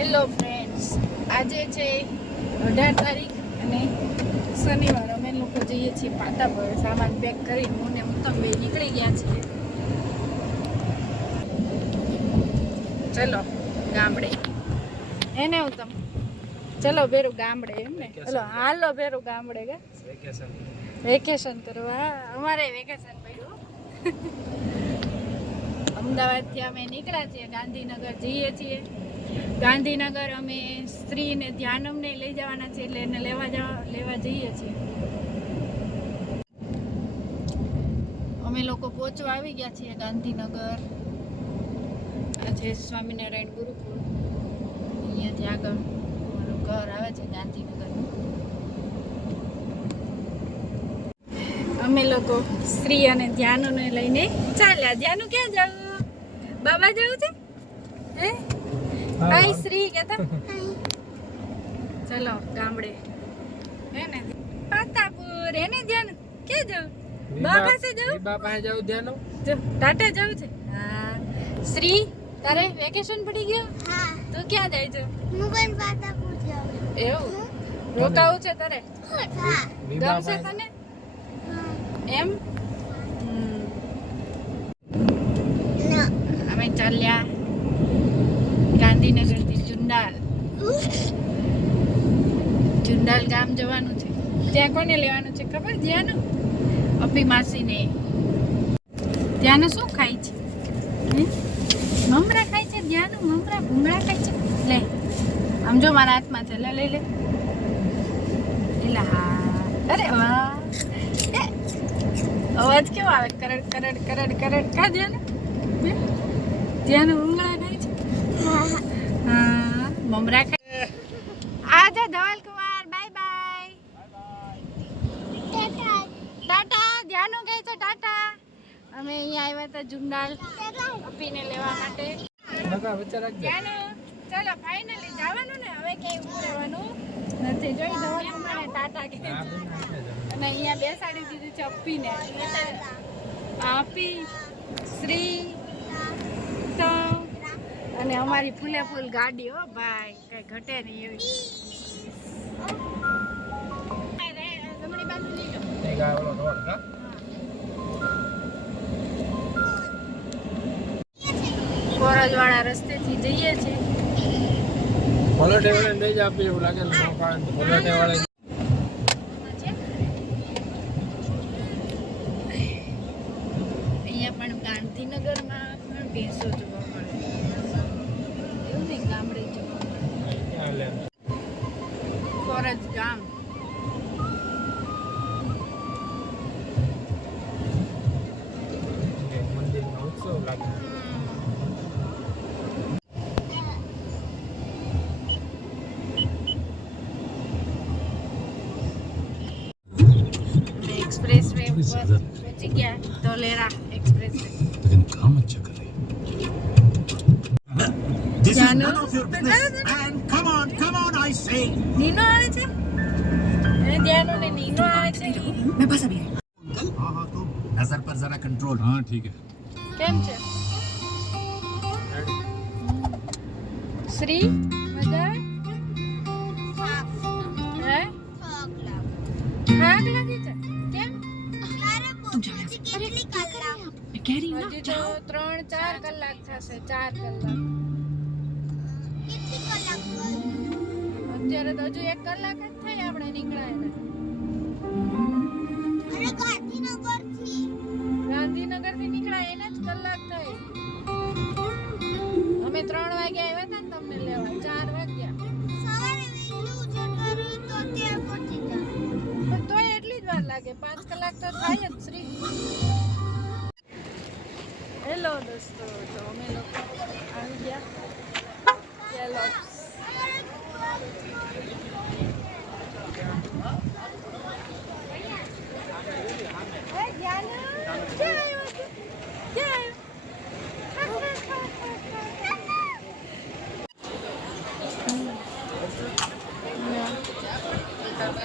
Hello friends, આજે છે 18 તારીખ અને શનિવાર. અમે લોકો જઈએ છીએ પાટા પર. સામાન પેક કરી હું ને ઉત્તમ બે નીકળી ગયા છીએ. ચલો ગામડે, એને ઉત્તમ ચલો બેરું ગામડે. એમ ને ચલો હાલો બેરું ગામડે કે વેકેશન કરવા. અમારે વેકેશન પડ્યું. અમદાવાદથી અમે નીકળ્યા છીએ, ગાંધીનગર જઈએ છીએ. ગાંધીનગર અમે સ્ત્રીને ધ્યાનમને લઈ જવાના છે, એટલે એને લેવા જઈએ છીએ. અમે લોકો પહોંચવા આવી ગયા છીએ ગાંધીનગર. આ છે સ્વામિનારાયણ ગુરુકુળ. અહીંયાથી આગળ અમારું ઘર આવે છે ગાંધીનગરનું. અમે લોકો સ્ત્રી અને ધ્યાનને લઈને ચાલ્યા. ધ્યાનુ ક્યાં જવું? બાબા જવું છે હે? હાય શ્રી કેતા. ચલો ગામડે હે ને પાતાપુર. એને ધ્યાન ક્યાં જવું? બા પાસે જવું? બા પાસે જવું ધ્યાન. જો ટાટા જવું છે. હા શ્રી, તારે વેકેશન પડી ગયું? હા. તું ક્યાં જાય છે? હું પણ પાતાપુર જાઉં. એવું રોકાવું છે તારે? હા. ગમશે તને એમ? અમે ચાલ્યા ગાંધીનગરથી ચુંડાલ ગામ જવાનું છે. ત્યાં કોને લેવાનું છે ખબર? જ્યાંનું અપી માસીને. ત્યાંનું શું ખાય છે? મમરા ખાય છે. ત્યાંનું મમરા ભૂંગળા ખાય છે. લે આમ જો મારા હાથમાં છે. લે લે હા. અરે વાહ, અવાજ કેવો આવે? કરડ કરડ કરડ કરડ. કા ધ્યાનું ભૂંગળા ખાય છે. હા મમરા ખાય. આજા ધવલ કુમાર, બાય બાય. ટાટા. ધ્યાનો કહે છે ટાટા. અમે અહીંયા આવ્યા હતા જુંડાલ અપીને લેવા માટે. ધ્યાનો ચલો ફાઇનલી જવાનું ને. હવે ક્યાંય ઊભું રહેવાનું નથી. જોઈ ધવલ કુમારે ટાટા કહે છે. અને અહીંયા બેસાડી દીધું છે અપીને. અપી, શ્રી તો અને અમારી ફૂલે ફૂલ ગાડી. હો ભાઈ, કઈ ઘટે નહીં એવી. કોરજવાળા રસ્તેથી જઈએ છીએ. અહીંયા પણ ગાંધીનગરમાં પણ ભેંસો જોવા મળે. એવું નહીં, ગામડે જોવા મળે. કોરજ ગામ. एक्सप्रेस वे पहुंच गया. Dholera express way. लेकिन काम अच्छा कर रही है. This is none of your business. And come on, I say. Nino આવે છે. એ ધ્યાનો ને નીનો આવે છે. मैं बस अभी अंकल. हाँ तो नजर पर जरा कंट्रोल. हाँ ठीक है. કેમ છે શ્રી? મજા હે? થાક લાગે છે કેમ? હજી તો 3-4 કલાક થશે. 4 કલાક. અત્યારે તો હજુ 1 કલાક જ થાય આપણે નીકળાય. ગાંધીનગર થી નીકળાય એને જ કલાક થઈ. અમે 3 વાગે આવ્યા હતા ને તમને લેવા. 4 વાગ્યા. પણ તોય એટલી જ વાર લાગે. 5 કલાક તો થાય જ શ્રી. હેલો દોસ્તો, તો અમે લોકો આવી ગયા કેલોપ્સ.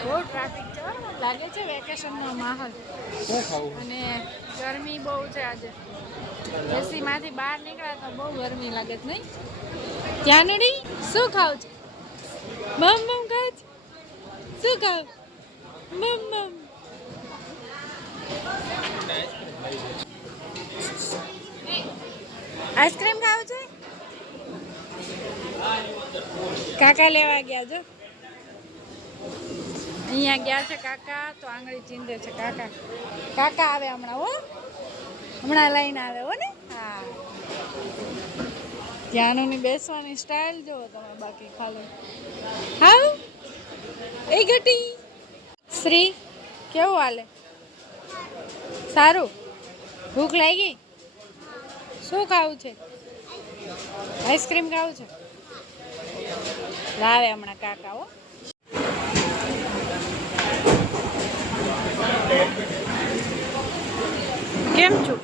બહુ ટ્રાફિક છે. લાગે છે વેકેશનનો માહોલ. અને ગરમી બહુ છે આજે. એસી માંથી બહાર નીકળ્યા તો બહુ ગરમી લાગે છે નહીં? ત્યાંની શું ખાવ છે? મમ મમ ખાવ છે? શું ખાવ? મમ મમ. આઈસ્ક્રીમ ખાવ છે? કાકા લેવા ગયા જો. અહીંયા ગયા છે કાકા, તો આંગળી ચીંધે છે કાકા. કાકા આવે હમણાં હો, હમણાં લઈને આવે હો ને. હા, ત્યાંની બેસવાની સ્ટાઇલ જોવો તમે, બાકી ખાલી હાવ એ ગટી. શ્રી કેવું હાલે? સારું. ભૂખ લાગી? શું ખાવું છે? આઈસ્ક્રીમ ખાવું છે? લાવે હમણાં કાકા હો. કેમ છું?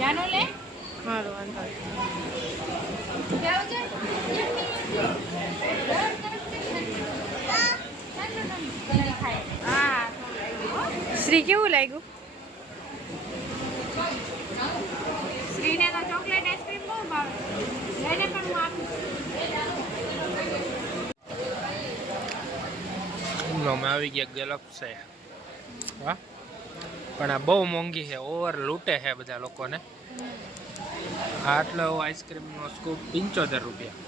જાનો લે. હારું વાંધો કેવું છે? હા. શ્રી કેવું લાગ્યું? શ્રીને તો ચોકલેટ આઈસ્ક્રીમ બહુ ભાવે. લઈને પણ હું આપું. અમે આવી ગયા ગેલપ્સ છે. વાહ, પણ આ બહુ મોંઘી છે, ઓવર લૂંટે છે બધા લોકોને. આટલો આઈસ્ક્રીમનો સ્કૂપ 75 રૂપિયા.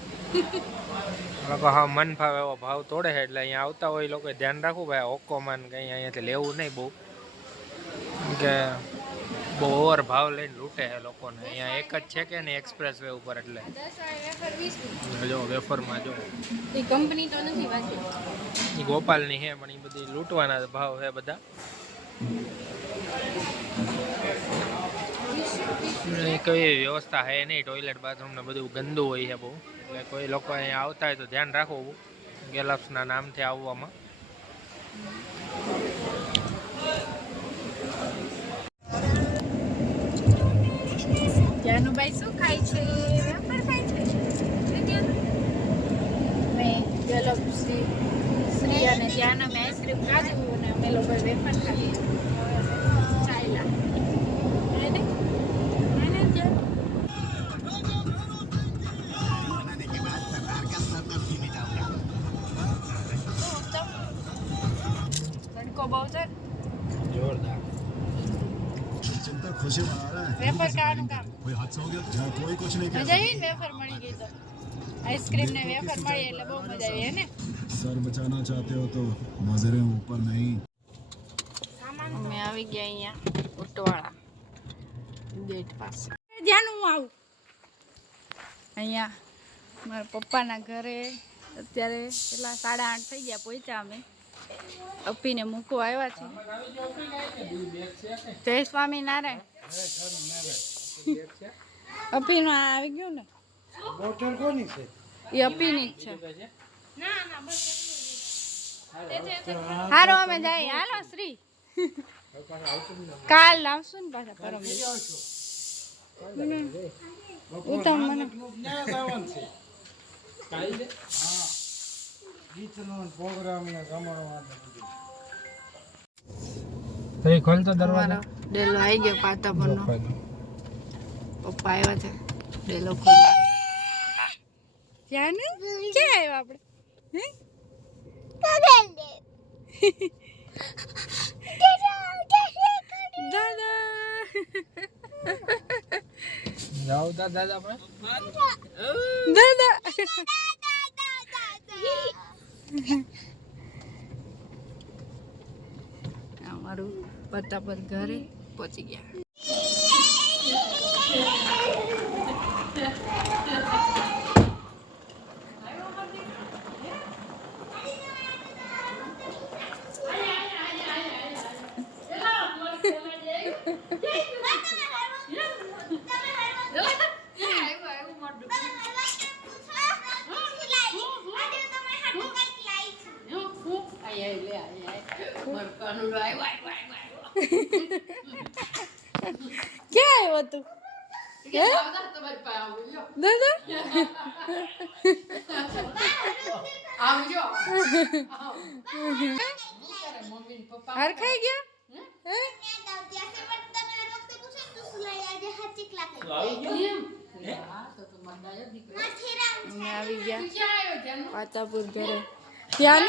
લોકો હા મન ભાવે એવો ભાવ તોડે છે, એટલે અહીંયા આવતા હોય લોકોએ ધ્યાન રાખવું ભાઈ, ઓકોમાન કંઈ અહીંયાથી લેવું નહીં બહુ, કે બહુ ઓવર ભાવ લઈને લૂંટે છે લોકોને. અહીંયા એક જ છે કે નહીં એક્સપ્રેસ વે ઉપર, એટલે જો વેફરમાં જો એ કંપની તો નથી વાંચી. એ ગોપાલની છે, પણ એ બધી લૂંટવાના ભાવ છે બધા. કઈ વ્યવસ્થા છે નહીં, ટોયલેટ બાથરૂમ ને બધું ગંદુ હોય છે બહુ, એટલે કોઈ લોકો અહીંયા આવતા હોય તો ધ્યાન રાખવું ગેલપ્સના નામથી આવવામાં. જાનુભાઈ શું ખાય છે? વેફર ખાય છે. મેં ગેલપ્સ શ્રી અને ત્યાં અમે આઈસ્ક્રીમ ખાધું અને અમે લોકો વેફર ખાધી. ચાલ્યા તડકો બહુ છે. જોરદાર. चिंता खुशी मना रहा है વેફર ખાવાનું કામ कोई हादसा हो गया जहाँ कोई कुछ नहीं મજા આવી ને? વેફર મળી ગઈ તો આઈસ્ક્રીમ ને વેફર મળી એટલે બહુ મજા આવી હે ને. सर बचाना चाहते हो तो नजरें ऊपर नहीं અમે આવી ગયા અહીંયા ઉટવાળા ગેટ પાસે. ધ્યાન હું આવું અહીંયા મારા પપ્પાના ઘરે. અત્યારે કેટલા 8:30 થઈ ગયા, પહોંચ્યા અમે. અપીને મૂકવા આવ્યા છે. જય સ્વામિનારાયણ. અપીનું આ આવી ગયું ને? બોટલ કોની છે? એ અપીની જ છે. હારો અમે જાય. હાલો શ્રી, કાલ આવશું ને પાછા પરમ. ઉત્તમ મને ખોલતો દરવાજો. ડેલો આવી ગયો પાતાપરનો. પપ્પા આવ્યા છે ડેલો ખોલવા. ક્યાં ને ક્યાં આવ્યા આપણે? દાદા જાઓ દાદા આપણે. દાદા અમારું પતાપર ઘરે પહોંચી ગયા. ક્યાં આવ્યો તું? દાદા હરખાઈ ગયા? અમે આવી ગયા પાતાપુર ઘરે. ત્યાં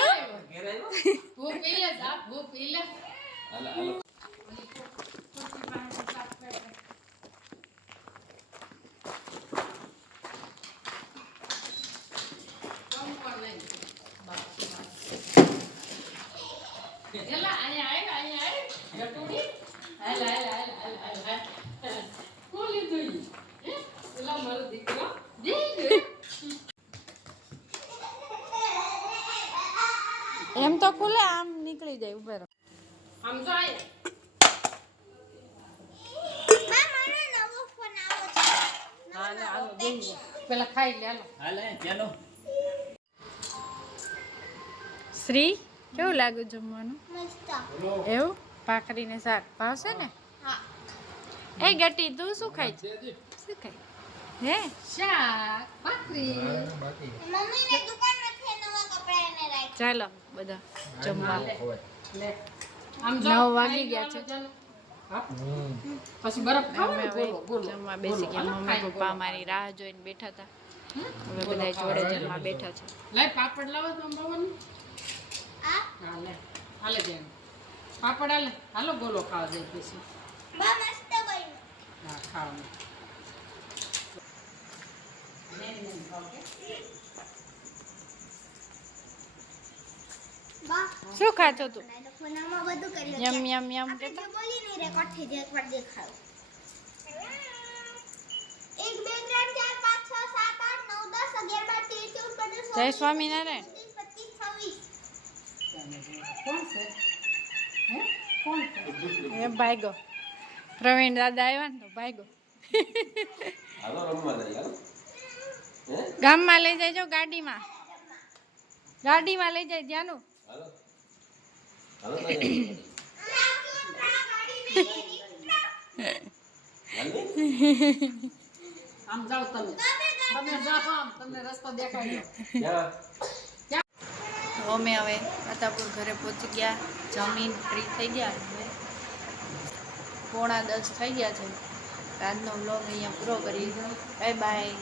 એમ તો ખુલે આમ નીકળી જાય ઉપર. આમ તો આય પેલા ખાઈ લે હાલો. શ્રી કેવું લાગે જમવાનું? એવું ભાખરી ને શાક ભાવશે ને? એ ગટી તું શું ખાય છે? શું ખાય હે? શાક ભાખરી. ચાલો બધા જમવા. લે આમ 9 વાગી ગયા છે. પછી બરફ ખાવ અમે ને હવે બોલો બોલો જમવા બેસી ગયા. મમ્મી પપ્પા મારી રાહ જોઈને બેઠા હતા. હવે બધા જોડે જમવા બેઠા છે. લાય પાપડ લાવો તો બાવાનું. હા લે હાલે બેન પાપડ હાલે હાલો ગોલો ખાવા જાય પછી હા ખાવા શું ખાતો તું? યમ યમ યમ કેતો. જય સ્વામિનારાયણ. કોણ છે હે કોણ છે એ ભાઈગો પ્રવીણ દાદા આવ્યા ને તો ભાઈગો. ગામમાં લઈ જાય ગાડીમાં. ગાડીમાં લઈ જાય ધ્યાનું. આમ જાઓ તમે જાઓ આમ તમને રસ્તો દેખાડ્યો. તો અમે હવે પાતાપુર ઘરે પહોંચી ગયા. જમીન ફ્રી થઈ ગયા. હવે 9:45 થઈ ગયા છે. આજનો વ્લોગ અહીંયા પૂરો કરીએ. Bye bye.